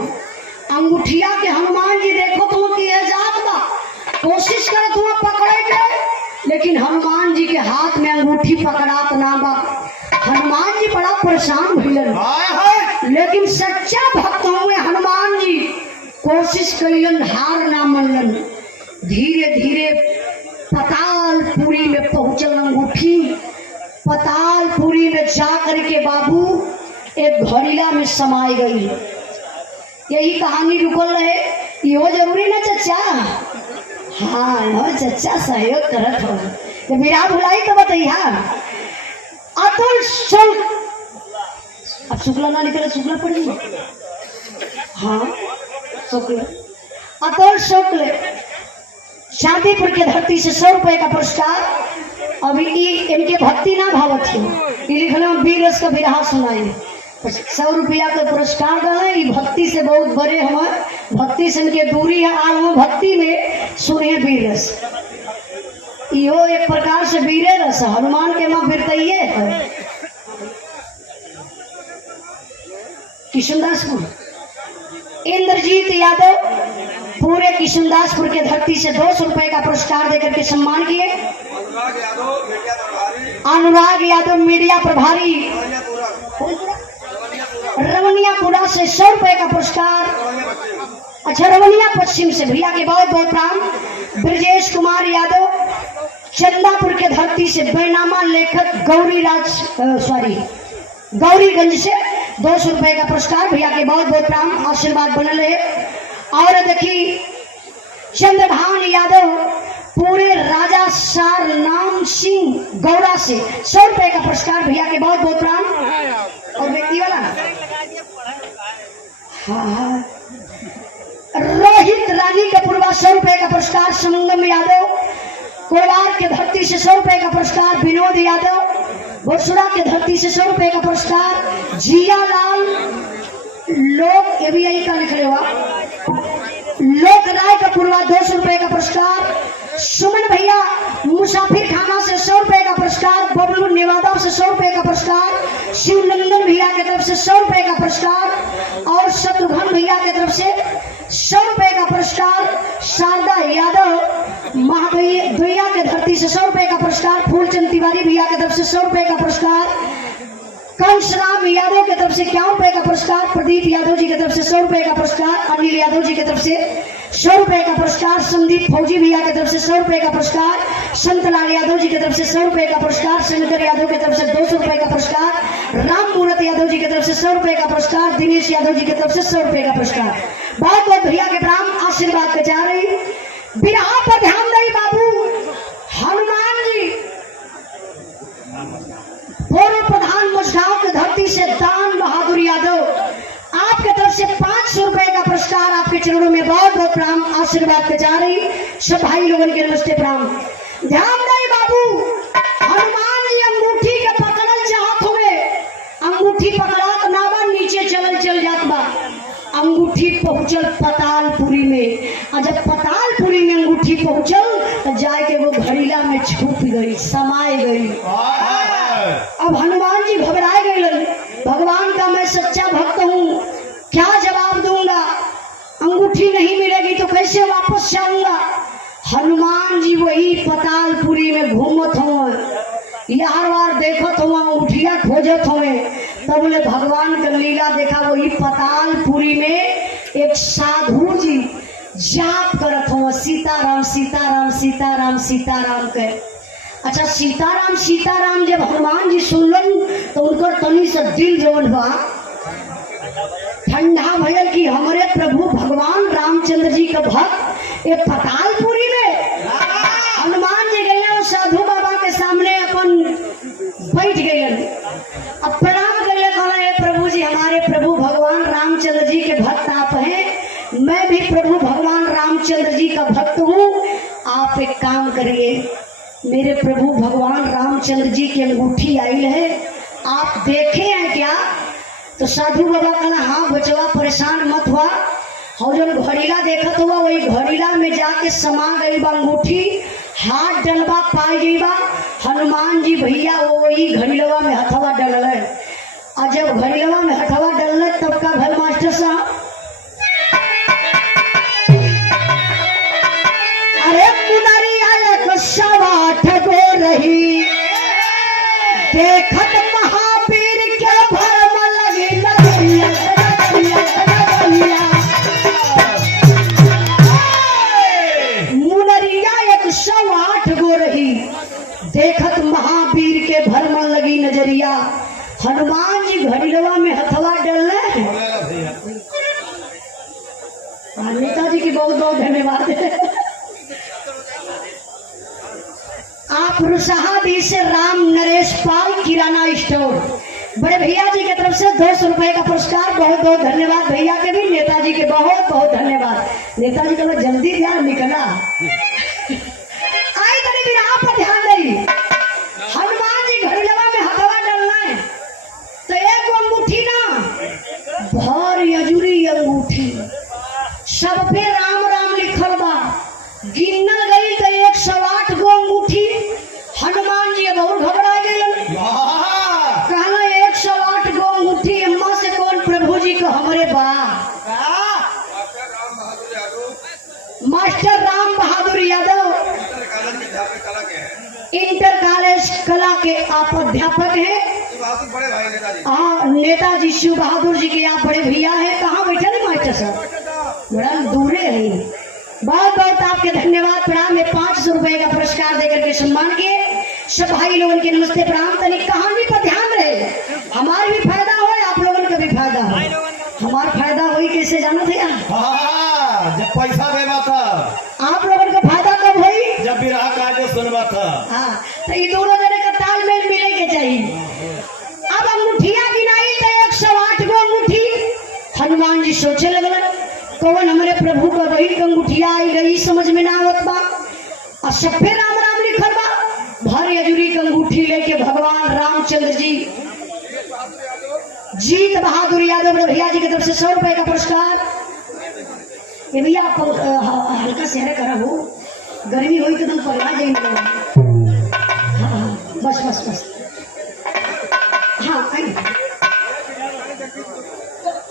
अंगूठिया के हनुमान जी देखो तो कि आजाद बा, कोशिश करत हुआ पकड़े के, लेकिन हनुमान जी के हाथ में अंगूठी पकड़ात ना बा। हनुमान जी बड़ा परेशान भइलन, लेकिन सच्चा भक्त हुए हनुमान जी कोशिश कइलन, हार ना मनलन। धीरे धीरे पतालपुरी में पहुंचल अंगूठी। पतालपुरी में जा करके बाबू एक घड़ीला में समाई गई। यही कहानी रुकल रहे, यो जरूरी ना चचा? हाँ चचा सहयोग करत हो, तो मेरा भुलाई तो बताइए। अतुल शुक्ल, अब शुक्ला ना निकले, शुक्ला पड़ी। हाँ शुक्ल, अतुल शुक्ल शांतिपुर के धरती से 100 रुपए का पुरस्कार। अभी इनके भक्ति ना भावत थी, लिखल वीर रस का बिरहा सुनाई। 100 रुपया का पुरस्कार डाले, भक्ति से बहुत बड़े हमारे, भक्ति से इनके दूरी है। आज भक्ति में सुने वीर रस, यो एक प्रकार से वीर रस बस हनुमान के माँ फिरतइये किशनदासपुर। इंद्रजीत यादव पूरे किशनदासपुर के धरती से 200 रुपए का पुरस्कार देकर के सम्मान किए। अनुराग यादव मीडिया प्रभारी रवनियापुरा से 100 रुपए का पुरस्कार। अच्छा, रवनिया पश्चिम से भैया के बहुत बहुत प्राण। ब्रजेश कुमार यादव चंदापुर के धरती से बैनामा लेखक गौरीगंज से 200 रुपए का पुरस्कार। भैया के बहुत बहुत प्राण, आशीर्वाद बनल रहे। और देखिए चंद्रभान यादव पूरे राजा सार नाम सिंह गौरा से 100 रुपए का पुरस्कार। भैया के बहुत बहुत प्राण। और व्यक्ति वाला हाँ रोहित रानी कपूरवा 100 रुपए का पुरस्कार। संगम यादव कोलार के धरती से 100 रुपए का पुरस्कार। विनोद यादव बरसुरा के धरती से 100 रुपए का पुरस्कार। जिया लाल लोक एबीआई का लिख रहे हुआ लोक राय कपूरवा 200 रुपए का पुरस्कार। सुमन भैया मुसाफिर खाना से 100 रुपए का पुरस्कार। बबलू नेवादा से 100 रुपए का पुरस्कार। शिवनंदन भैया की तरफ से 100 रुपए का पुरस्कार। और शत्रुघ्न भैया की तरफ से 100 रुपए का पुरस्कार। शारदा यादव महादैया के धरती से 100 रुपए का पुरस्कार। फूलचंद तिवारी भैया की तरफ से 100 रुपए का पुरस्कार। कंसराम यादव की तरफ से 51 रुपए का पुरस्कार। प्रदीप यादव जी की तरफ से 100 रुपए का पुरस्कार। अनिल यादव जी की तरफ से 100 रुपए का पुरस्कार। संदीप फौजी भैया की तरफ से 100 रुपए का पुरस्कार। संतलाल यादव जी की तरफ से 100 रुपए का पुरस्कार। शंकर यादव की तरफ से 200 रुपए का पुरस्कार। राम मूरत यादव जी की तरफ से 100 रुपए का पुरस्कार। दिनेश यादव जी की तरफ से 100 रुपए का पुरस्कार। बहुत बहुत भैया के प्राण, आशीर्वाद के जा रही। बिरहा पर ध्यान दे बाबू। हनुमान जी पूर्व प्रधान मुझगांव की धरती से दान बहादुर यादव आपके तरफ से 500 रुपए का पुरस्कार। आपके चरणों में बहुत बहुत प्राण, आशीर्वाद के जा रही। सब भाई लोगों के नमस्ते प्राण। ध्यान दे बाबू। हनुमान जी अंगूठी के पकड़ल चाहत हुए, अंगूठी पकड़ात ना बा, नीचे चल जात बा। अंगूठी पहुंचल पतालपुरी में, और जब पतालपुरी में अंगूठी पहुंचल तो जाके वो घड़ीला में छुप गई, समाये गई। अब हनुमान जी घबराए गए। भगवान का मैं सच्चा भक्त हूँ, क्या जवाब दूंगा? अंगूठी नहीं मिलेगी तो कैसे वापस जाऊंगा? हनुमान जी वही पतालपुरी में घूमत हुए, यार वार देखत हुआ, अंगूठिया खोजत हुए। तब बोले भगवान का लीला देखा। वही पतालपुरी में एक साधु जी जाप करत हुआ, सीताराम सीताराम सीताराम सीताराम के। अच्छा, सीताराम सीताराम जब हनुमान जी सुनलन तो उनकर तनी से दिल जवन बा ठंडा भयल कि हमारे प्रभु भगवान रामचंद्र जी का भक्त ये पतालपुरी में। हनुमान जी गए साधु बाबा के सामने अपन बैठ गए, अब प्रणाम कर ले, कहला हे प्रभु जी, हमारे प्रभु भगवान रामचंद्र जी के भक्त आप हैं, मैं भी प्रभु भगवान रामचंद्र जी का भक्त हूँ। आप एक काम करिए, मेरे प्रभु भगवान रामचंद्र जी की अंगूठी आई है, आप देखे हैं क्या? तो साधु बाबा कहना हाँ बचवा, परेशान मत हुआ। और जब घड़ीला देखत हुआ वही घड़ीला में जाके समा गई बा अंगूठी, हाथ डलवा पाई गई बा। हनुमान जी भैया वही घड़ीलवा में हथवा डल है, और जब घड़ीलवा में हथवा डल तब का भल मास्टर साहब, अरे मुनरिया एक सवाठ गो रही, देखत महावीर के भरम लगी नगरिया, मुनरिया एक 108 गो रही, देखत महावीर के भरम लगी नजरिया। हनुमान जी घड़ीलवा में हथवा डल नेताजी की बहुत बहुत धन्यवाद है। आप रुसहादी से राम नरेश पाल किराना स्टोर, बड़े भैया जी की तरफ से 200 रुपए का पुरस्कार। बहुत बहुत धन्यवाद भैया के भी, नेताजी के बहुत बहुत धन्यवाद। नेताजी का जल्दी ध्यान निकला आई तरी भी आप पर ध्यान नहीं। हनुमान जी घड़ीलवा में हथवा डलना है तो एक अंगूठी ना भर यजुरी अंगूठी, सब पे राम राम लिखल बा, गिनल गई तो 108 गो अंगूठी। हनुमान जी बहुत इंटर कॉलेज कला के आप अध्यापक हैं। बड़े भाई नेताजी। हाँ, नेताजी शिव बहादुर जी के आप बड़े भैया हैं। कहाँ बैठे थे मास्टर साहब? बड़ा दूरे है। बहुत बहुत आपके धन्यवाद, प्रणाम। 500 रुपए का पुरस्कार देकर के सम्मान किए। सब भाई लोगों के नमस्ते प्रणाम। तनिक कहानी पर ध्यान रहे, हमारा भी फायदा हो, आप लोगों का भी फायदा हो। हमारा फायदा हुई कैसे जाना थे? जब पैसा देवा था। आप लोगों का फायदा कब हुई? जब बिरहा काजे सुनवा था। हाँ, तो ये दोनों जने का तालमेल मिले के चाहिए। अब अंगूठिया गिनाई तो 108 गो अंगूठी। हनुमान जी सोचे लगल कौन हमारे प्रभु का वही अंगूठिया आई गई, समझ में ना आवत बा। और सफे राम राम लिखल बा। भर अजूरी की अंगूठी लेके भगवान रामचंद्र जी, जीत बहादुर यादव भैया जी की तरफ से 100 रुपए का पुरस्कार। ये भैया आप हल्का सेहरा करा हो, गर्मी हुई तो तुम पगला जाएंगे। हाँ, बस बस बस। हाँ,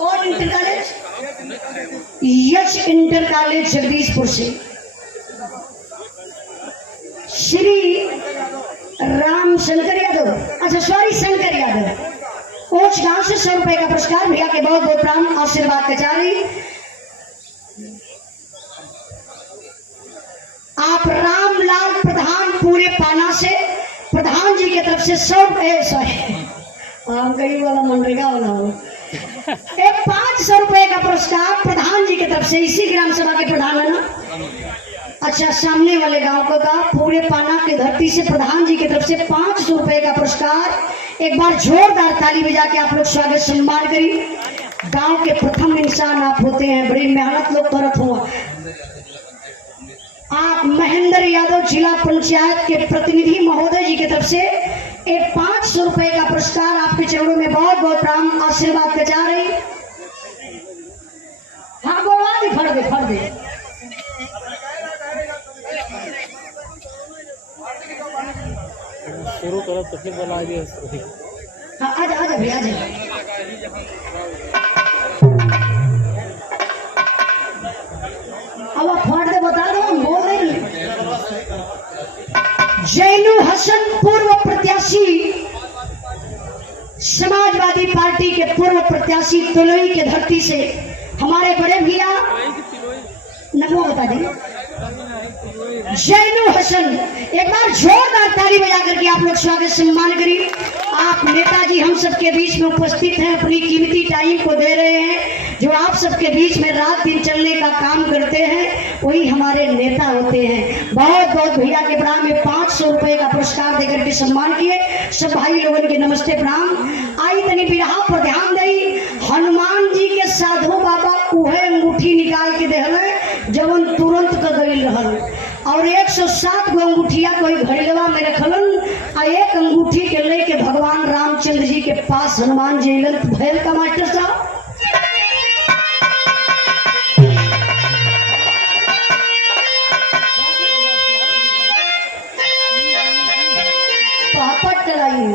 और इंटर कॉलेज यश इंटर कॉलेज जगदीशपुर से श्री राम शंकर यादव, अच्छा सॉरी शंकर यादव, कोच गांव से 100 रुपए का पुरस्कार। भैया के बहुत बहुत प्राण आशीर्वाद के चाह रही। आप रामलाल प्रधान पूरे पाना से प्रधान जी की तरफ से 100 गई वाला मनरेगा वाला हो 500 रुपए का पुरस्कार प्रधान जी की तरफ से। इसी ग्राम सभा के प्रधान है ना? अच्छा, सामने वाले गांव का पूरे पाना की धरती से प्रधान जी की तरफ से 500 रुपए का पुरस्कार। एक बार जोरदार ताली बजा के आप लोग स्वागत सम्मान करी। गांव के प्रथम इंसान आप होते हैं, बड़ी मेहनत लोग करत हुआ। आप महेंद्र यादव जिला पंचायत के प्रतिनिधि महोदय जी की तरफ से एक 500 रुपए का पुरस्कार आपके चरणों में बहुत बहुत प्राण आशीर्वाद के जा रही। हाँ, बोलवा दे, फड़ दे, फड़ दे। शुरू करो तो फिर बना दिए। हाँ, आजा आजा भैया, आजा। अब आप फट दे, बता दो, हम बोल रहे हैं। जैनू हसन पूर्व प्रत्याशी, समाजवादी पार्टी के पूर्व प्रत्याशी, तुलई के धरती से हमारे बड़े भैया नमो बता दें, जैनू हसन। एक बार जोरदार ताली बजा करके आप लोग स्वागत सम्मान करिए। आप नेताजी हम सबके बीच में उपस्थित हैं, अपनी कीमती टाइम को दे रहे हैं। जो आप सबके बीच में रात दिन चलने का काम करते हैं वही हमारे नेता होते हैं। बहुत बहुत भैया के प्रणाम में 500 रुपए का पुरस्कार देकर के सम्मान किए। सब भाई लोगों के नमस्ते प्रणाम। आई तनी बिरहा पर ध्यान दई। हनुमान जी के साधु बाबा उहे अंगूठी निकाल के देहले जवन तुरंत का गई रहल, और 107 गो अंगूठिया कोई घड़िलवा में रखलन। आ एक अंगूठी के लेके भगवान रामचंद्र जी के पास हनुमान जी भैल का मास्टर साहब। पापट चलाई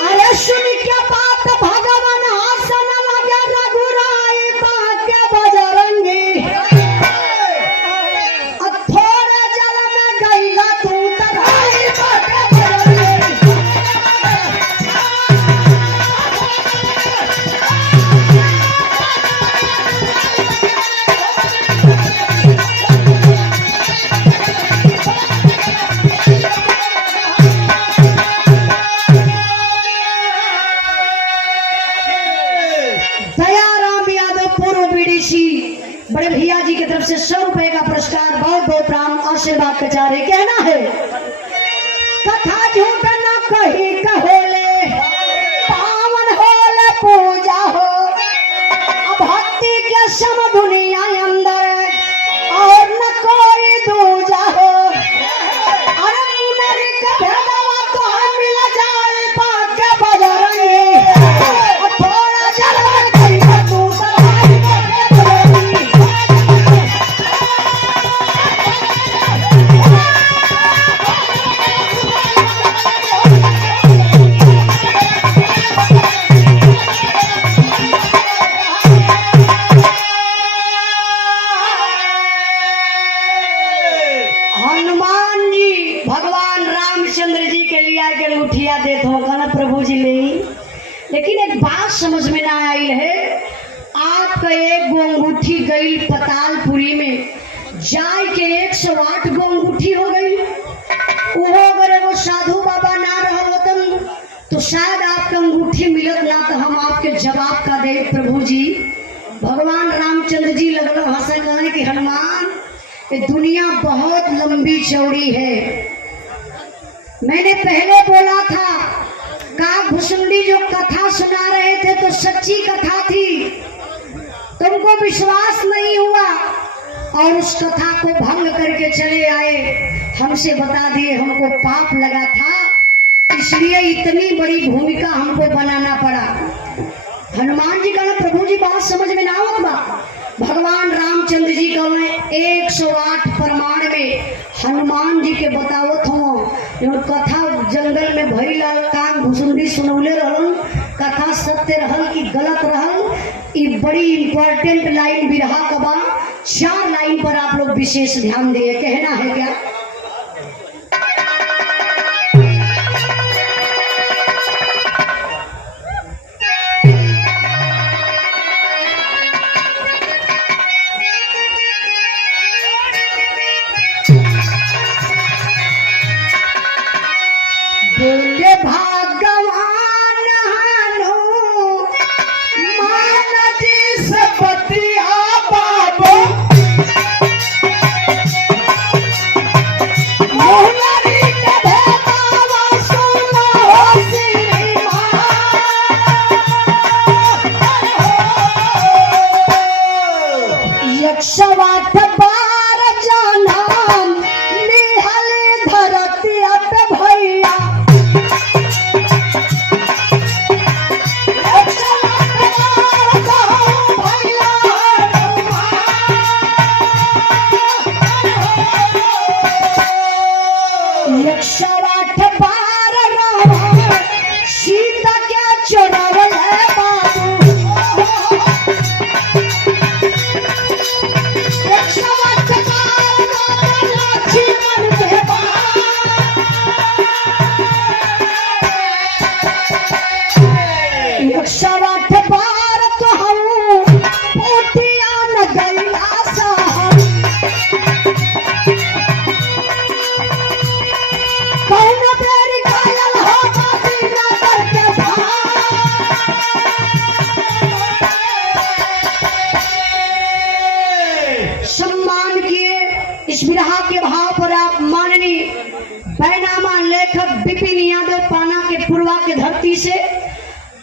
अरे सुन क्या बात भगवान आसन रघुराई बाके बजरंगी। थोड़े जल में गईला तू तराई बाके बजरंगी। बड़े भैया जी की तरफ से 100 रुपए का पुरस्कार। बहुत बहुत प्राण आशीर्वाद के चाह रहे। कहना है कथा झूठ न कही कहोले, पावन होले पूजा हो। भक्ति के सम दुनिया अंदर और न कोई दूजा हो। अरे मुनर के भेदवा तो हम मिल जाए बाके बजरंगी। थोड़ा जल में गईला तू तराई बाके बजरंगी। आयल है, आपका एक गो अंगूठी गई पतालपुरी में, जाय के 108 गो अंगूठी हो गई। वो अगर एगो साधु बाबा ना रहल होतन तो शायद आपका अंगूठी मिलत ना। तो हम आपके जवाब का दे प्रभु जी। भगवान रामचंद्र जी लगल हंसे कहे कि हनुमान, ये दुनिया बहुत लंबी चौड़ी है। मैंने पहले बोला था काग भुसुंडी जो कथा सुना रहे थे तो सच्ची कथा थी, तुमको विश्वास नहीं हुआ और उस कथा को भंग करके चले आए, हमसे बता दिए हमको पाप लगा था, इसलिए इतनी बड़ी भूमिका हमको बनाना पड़ा। हनुमान जी कहना प्रभु जी बात समझ में ना आवत बा। भगवान रामचंद्र जी कहने 108 प्रमाण में हनुमान जी के बतावत हो कथा जंगल में भइल काग भुसुंडी सुनौले रहल, कथा सत्य रहल कि गलत रहल, ये बड़ी इंपॉर्टेंट लाइन बिरहा का बा। 4 लाइन पर आप लोग विशेष ध्यान दिए, कहना है क्या? बोले भगवान हनु मान जी सपतिया बाबू मोहनरी के भेदावा सुनो श्री यक्षवाट बार जानम निहल धरती अत भैया यक्षवाट बार रावण सीता क्या चुरावल है बाबू। यक्षवाट बार रावण लक्ष्मण के यक्षवाट बार तो हम पोटिया न गैला साहब कौन बेरी कायल हो बाती ना करके सम्मान किए। इस विरहा के भाव पर आप माननीय बैनामा लेखक विपिन यादव पाना के पूर्वा के धरती से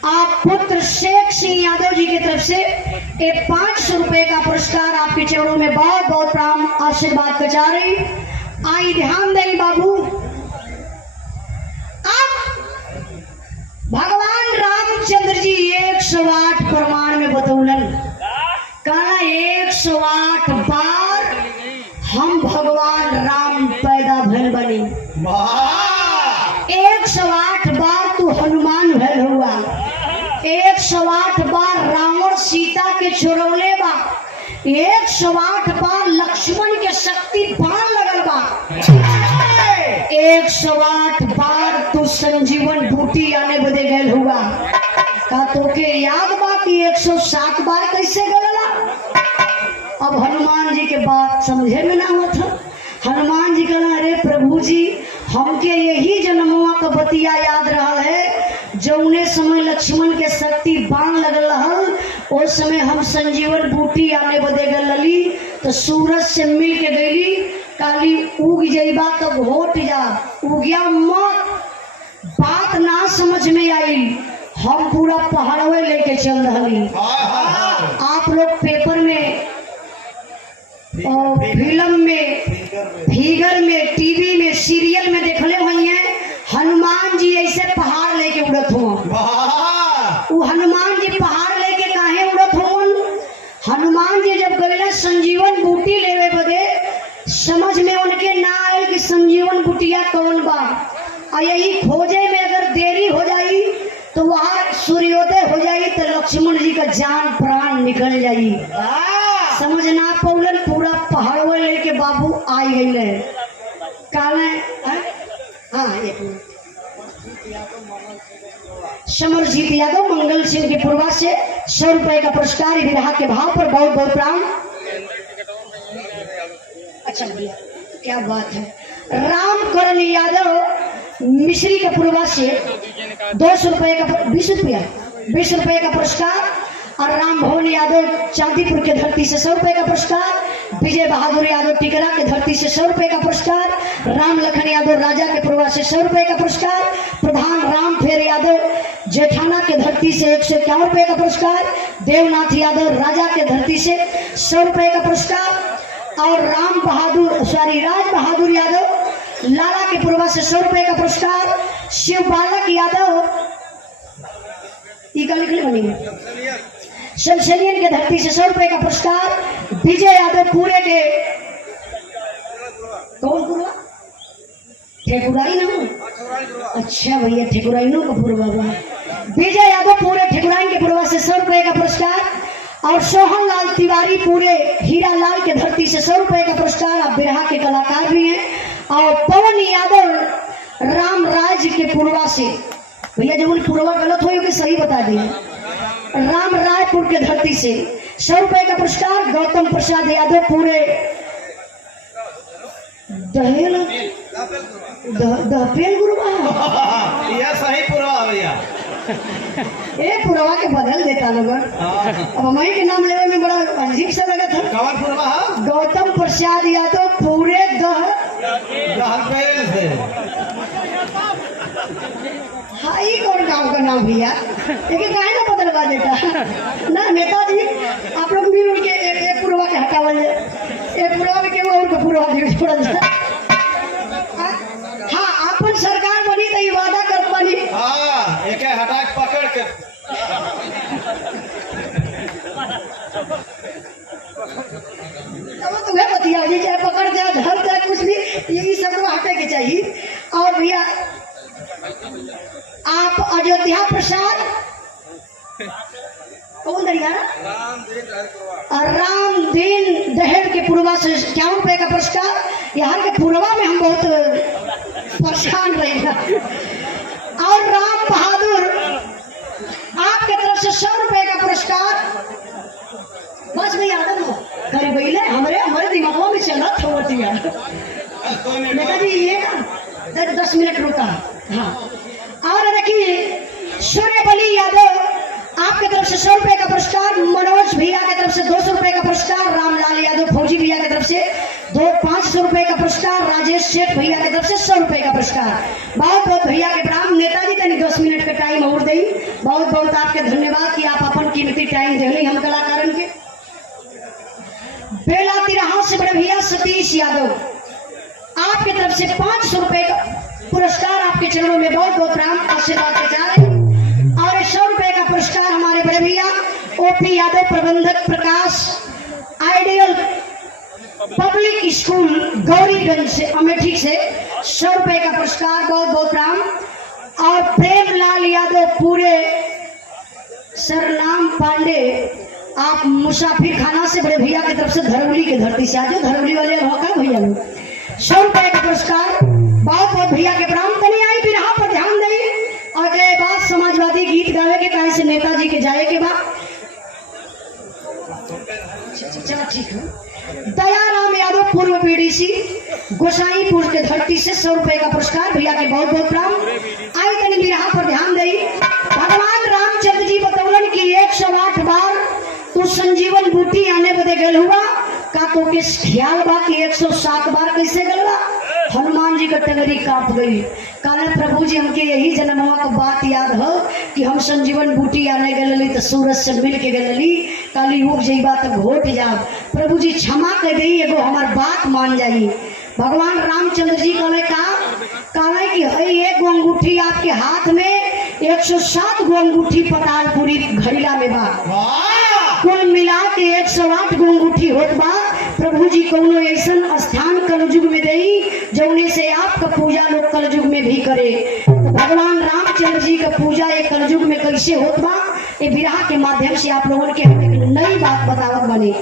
आप पुत्र शेख सिंह यादव जी की तरफ से एक 500 रुपए का पुरस्कार आपके चरणों में बहुत बहुत प्राण आशीर्वाद बचा रही। आई ध्यान दें बाबू, भगवान रामचंद्र जी 108 प्रमाण में बतौलन, कहना 108 बार हम भगवान राम पैदा भइल बनी, 108 बार तू हनुमान भइल हुआ, 108 बार रावण सीता के चुरौले बा, 108 बार लक्ष्मण के शक्ति बाण लगल बा, 108 बार तू संजीवन बूटी आने बदे गल हुआ। का तोके याद बा कि 107 बार कैसे गलला? अब हनुमान जी के बात समझे में ना मत। हनुमान जी कहना अरे प्रभु जी हमके यही जन्मुआ का बतिया याद रहा है, जौने समय लक्ष्मण के शक्ति बाण लगल रहल उस समय हम संजीवन बूटी आने बदे गलली तो सूरज से मिल के गईली, काली उग जइबा तो घोट जा, उगिया मत। बात ना समझ में आई, हम पूरा पहाड़वे लेके चल रही। आप लोग पेपर में और फिल्म में, फिगर में, टीवी में, सीरियल में देखले हुई हैं हनुमान जी ऐसे पहाड़ लेके उड़त हो। वो हनुमान जी पहाड़ लेके काहे उड़त हो? हनुमान जी जब गए संजीवन बूटी लेवे बदे समझ में उनके ना आयल कि संजीवन बूटिया कौन बा, और यही खोजे में अगर देरी हो जाई तो वहां सूर्योदय हो जाई तो लक्ष्मण जी का जान प्राण निकल जाई। समझ ना पौलन, पूरा पहाड़वे लेके बाबू आई गई काले। हाँ एक मिनट, समरजीत यादव मंगल सिंह के पूर्वा से 100 रुपए का पुरस्कार विवाह के भाव पर बहुत बहुत प्रणाम। अच्छा भैया क्या बात है। रामकरण यादव मिश्री के पूर्वा से 200 रुपए का 20 रुपए का पुरस्कार और राम भवन यादव चांदीपुर के धरती से 100 रुपए का पुरस्कार। विजय बहादुर यादव टिकरा के धरती से 100 रुपए का पुरस्कार। राम लखन यादव राजा के पूर्वा से 100 रुपए का पुरस्कार। प्रधान राम फेर यादव जेठाना के धरती से 151 रुपए का पुरस्कार। देवनाथ यादव राजा के धरती से 100 रुपए का पुरस्कार और राज बहादुर यादव लाला के पूर्वा से 100 रुपए का पुरस्कार। शिव बालक यादव शमशेरियन के धरती से 100 रुपए का पुरस्कार। विजय यादव पूरे के कौन पूरा ठेकुराई ना, अच्छा भैया ठेकुराई नो का पूर्वा। विजय यादव पूरे ठेकुराई के पूर्वा से 100 रुपए का पुरस्कार और सोहन लाल तिवारी पूरे हीरा लाल के धरती से 100 रुपए का पुरस्कार। अब बिरहा के कलाकार भी हैं। और पवन यादव रामराज के पूर्वा से, भैया जब पूर्वा गलत हो कि सही बता दिए, राम रायपुर के धरती से 100 रुपए का पुरस्कार। गौतम प्रसाद यादव पूरे दहपेल गुरुवा यह सही पूरा भैया ए पुरवा के बदल देता लोगन। अब हमारे के नाम लेवे में बड़ा अजीब सा लगा था। कौन पूर्वा? गौतम प्रसाद यादव पूरे दहपेल से। हाँ ये कौन गाँव का नाम भैया, लेकिन काहे ना बदलवा देता ना नेताजी। आप लोग भी उनके एक पूर्वा के हटावल एक पूर्वा में केवल उनको पूर्वा दे छोड़ देता। हाँ अपन सरकार बनी तो ये वादा कर बनी। हाँ एक हटा के पकड़ के अब तुम्हें बतिया जी चाहे पकड़ दे धर दे कुछ भी यही सब हटे के चाहिए। और भैया आप अयोध्या प्रसाद कौन दरिया रामदीन दहेड़ के पूर्वा से 51 रुपए का पुरस्कार। यहाँ के पूर्वा में हम बहुत परेशान रहेगा। और राम बहादुर आपके तरफ से 100 रुपए का पुरस्कार। बस भैया आदम हो गरीब हमारे दिमागों में चला थोड़ा दिया नेताजी ये ना 10 मिनट रुका। हाँ और देखिए सूर्यबली यादव आपके तरफ से 100 रुपए का पुरस्कार। मनोज भैया की तरफ से 200 रुपए का पुरस्कार। रामलाल यादव फौजी भैया की तरफ से 500 रुपए का पुरस्कार। राजेश सेठ भैया की तरफ से 100 रुपए का पुरस्कार। बहुत बहुत भैया के प्रणाम। नेताजी तनी 10 मिनट का टाइम और दी। बहुत बहुत आपके धन्यवाद कि आप अपन कीमती टाइम देनी हम कलाकारन के। बेला तिराहा से बड़े भैया सतीश यादव आपके तरफ से 500 रुपए का पुरस्कार। आपके चरणों में बहुत बहुत प्रणाम आशीर्वाद के जा रहे हैं। और 100 रुपए का पुरस्कार हमारे बड़े भैया ओपी यादव प्रबंधक प्रकाश आइडियल पब्लिक स्कूल गौरीगंज से अमेठी से 100 रुपए का पुरस्कार। बहुत बहुत प्रणाम। और प्रेमलाल यादव पूरे सरनाम पांडे आप मुसाफिर खाना से बड़े भैया की तरफ से धरौली की धरती से आज धरौली वाले मौका भैया 100 रुपए का पुरस्कार। बहुत बहुत भैया के प्रणाम। तनी आई बिरहा पर ध्यान दे और के बाद समाजवादी गीत गावे के कहे से नेताजी के जाए के बाद चलो ठीक है। दयाराम यादव पूर्व बीडीसी गोसाईपुर के धरती से 100 रुपए का पुरस्कार। भैया के बहुत बहुत प्रणाम। आई तनी बिरहा पर ध्यान दे। भगवान रामचंद्र जी बतौलन की 108 बार तू संजीवन बूटी आने बदे गल हुआ का तो के ख्याल बा कि 107 बार कैसे गलवा। हनुमान जी का टंगरी कांप गई। काले प्रभु जी हमके यही जन्मवा का बात याद हो कि हम संजीवन बूटी आने गलली तो सूरज से मिल के गलली काली उग जाइबा तो घोट जाब। प्रभु जी क्षमा कर गई एगो हमार बात मान जाई। भगवान रामचंद्र जी कहले कि हई एक अंगूठी आपके हाथ में 107 गो अंगूठी पतालपुरी घड़ीला में बा। कुल मिला के 108 गो अंगूठी होत बा। प्रभु जी कौनो ऐसा स्थान कलयुग में दई जौने से आपका पूजा लोग कलयुग में भी करे। तो भगवान रामचंद्र जी का पूजा एक कलयुग में कैसे होत बा ये बिरहा के माध्यम से आप लोगों के नई बात बतावत बने।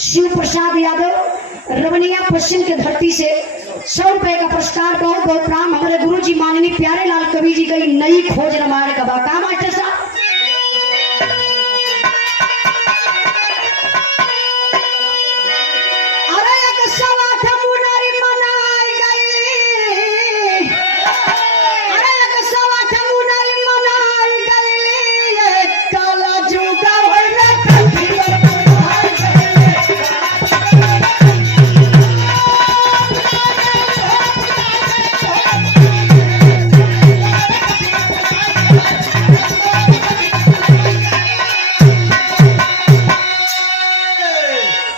शिव प्रसाद यादव रमनिया पश्चिम के धरती से 100 रुपए का पुरस्कार, बहुत बहुत प्रणाम। हमारे गुरु जी माननीय प्यारे लाल कवि जी की नई खोज रामायण का बाका मास्टर साहब। अरे एक सवा ठमुनारी मनाई गईली, अरे एक सवा ठमुनारी मनाई गईली, एक काला जुगा होइले कंठिया पुराई गईली।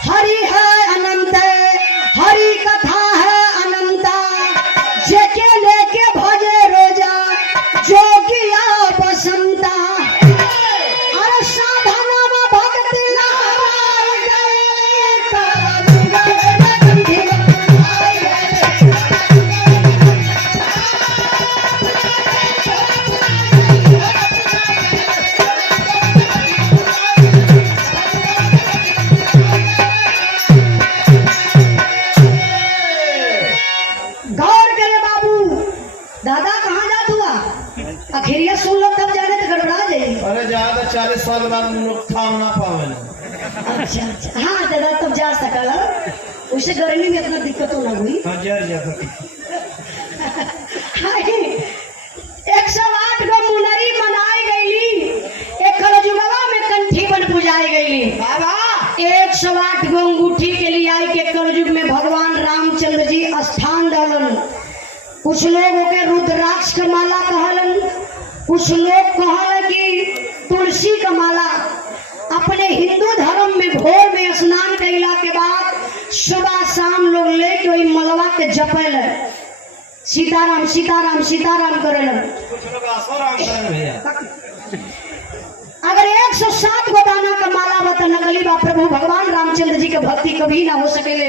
हरि है अनंत, हरि कथा है अनंता, जेके लेके भजे रोजा जोगिया बसंता। अरे साधना भक्ति लाल गए, काला जुगा होइले कंठिया पुराई गईली। गौर करे बाबू, दादा कहाँ जात हुआ? अखिरिया सुन लो तब जाने तो गड़बड़ा जाएगी। अरे ज्यादा 40 साल बाद हम लोग थाम ना पावे। अच्छा अच्छा, हाँ दादा तब जा सकल, उसे गर्मी में इतना दिक्कत ना हुई। हाँ जर जा 108 गो मुनरी मनाई गईली, एक कलजुगवा में कंठी बन पुजाई गईली। बाबा 108 गो अंगूठी के लिए आई के कलयुग में भगवान रामचंद्र जी स्थान डालन। कुछ लोग के रुद्राक्ष का माला कहलन, कुछ लोग कहल कि तुलसी का माला। अपने हिंदू धर्म में भोर में स्नान कैला के बाद सुबह शाम लोग लेके वही मलवा के जपल, सीताराम सीताराम सीताराम करेलन। कुछ लोग आसोराम करें भैया। अगर 107 गो दाना का माला बता नकली बा, प्रभु भगवान रामचंद्र जी के भक्ति कभी ना हो सकेले।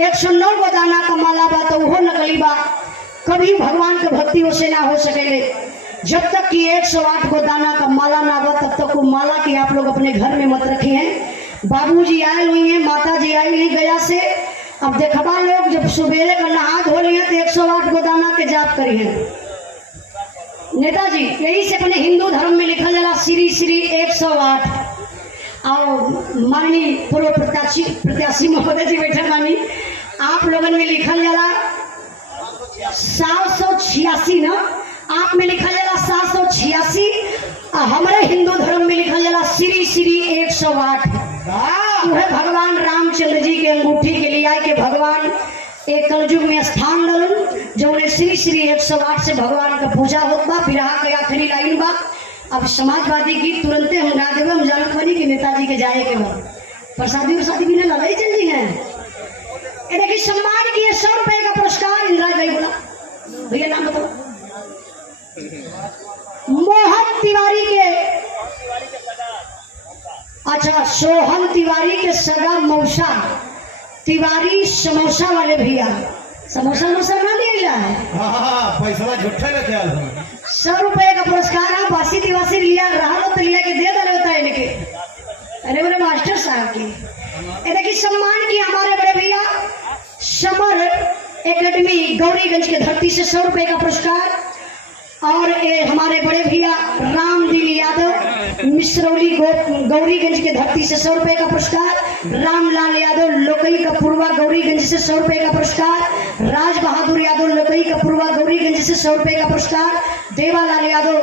109 गो दाना का माला बा तो वो नकली बा, कभी भगवान के भक्ति उसे ना हो सकेले। जब तक कि 108 गो दाना का माला ना बा तब तक वो माला की आप लोग अपने घर में मत रखी हैं। बाबूजी आए हुई हैं, माता जी आई हुई गया से। अब देखबा लोग जब सुबेरे का नहा धो लिए तो 108 गो दाना के जाप करी है नेताजी। यही से अपने हिंदू धर्म में लिखा जाला श्री श्री 108। और माननीय पूर्व प्रत्याशी महोदय जी बैठे मानी, आप लोगन में लिखल जाला 786 ना, आप में लिखल जाला 786, हमारे हिंदू धर्म में लिखल जाला श्री श्री 108। वह भगवान रामचंद्र जी के अंगूठी के लिए आए के भगवान एक कलयुग में स्थान डालन, जो उन्हें श्री श्री 108 से भगवान का पूजा होत बा। बिरहा के आखिरी लाइन बा। अब समाजवादी गीत तुरंते हम गा देवे, हम जानत बनी कि नेताजी के जाए के बाद प्रसादी उसादी भी ना लड़ाई चल जी है। ये देखिए सम्मान किए 100 रुपए का पुरस्कार इंदिरा गई बोला भैया नाम बताओ। मोहन तिवारी के, अच्छा सोहन तिवारी के सगा मौसा तिवारी समोसा वाले भैया, समोसा मोसा ना लिया है। हाँ पैसा झूठे लेके आल हम। 100 रुपए का पुरस्कार है। बासी दिवासी लिया रहा तो लिया के दे दे होता है इनके। अरे मेरे मास्टर साहब की ये देखिए सम्मान की हमारे बड़े भैया समर एकेडमी गौरीगंज के धरती से 100 रुपए का पुरस्कार। और ये हमारे बड़े भैया रामदिल यादव मिश्रौली गौरीगंज के धरती से 100 रुपए का पुरस्कार। रामलाल यादव लोकई का पूर्वा गौरीगंज से 100 रुपए का पुरस्कार। राज बहादुर यादव लोकई का पूर्वा गौरीगंज से 100 रुपए का पुरस्कार। देवालाल यादव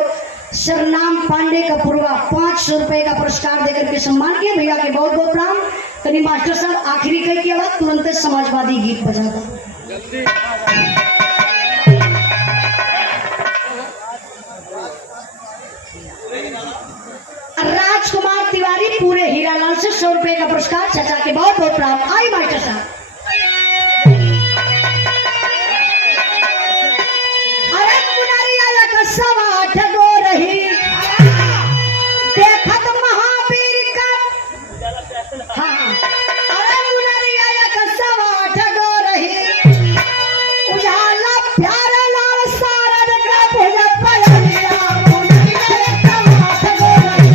सरनाम पांडे का पूर्वा 500 रुपए का पुरस्कार देकर के सम्मान किया। भैया के बहुत बहुत प्रणाम। कहीं मास्टर साहब आखिरी कई की आवाज तुरंत समाजवादी गीत बजा दो। राजकुमार तिवारी पूरे हीरालाल से 100 रुपए का पुरस्कार। चाचा के बहुत बहुत प्रणाम। आई मास्टर साहब। अरे मुनारी आया कसवा ठगो रही देखत महावीर का। हाँ अरे मुनारी आया कसवा ठगो रही उजाला प्यारा लाल सारद का भुजा पयलिया। मुनारी आया कसवा ठगो रही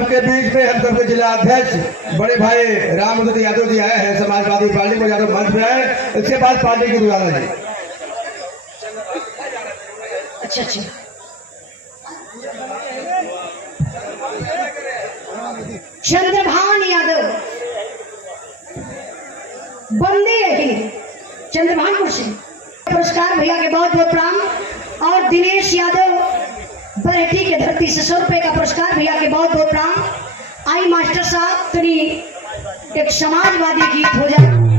सबके बीच में हम सबके जिला अध्यक्ष बड़े भाई राम यादव जी आए हैं, समाजवादी पार्टी को यादव मंच में आए। इसके बाद पार्टी की दुआरा जी। अच्छा अच्छा, चंद्रभान यादव बंदी रही, चंद्रभानपुर से पुरस्कार भैया के बहुत बहुत प्रणाम। और दिनेश यादव बरहेटी के धरती से 100 रुपए का पुरस्कार भैया के बहुत बहुत प्रणाम। आई मास्टर साहब तनी एक समाजवादी गीत हो जाए।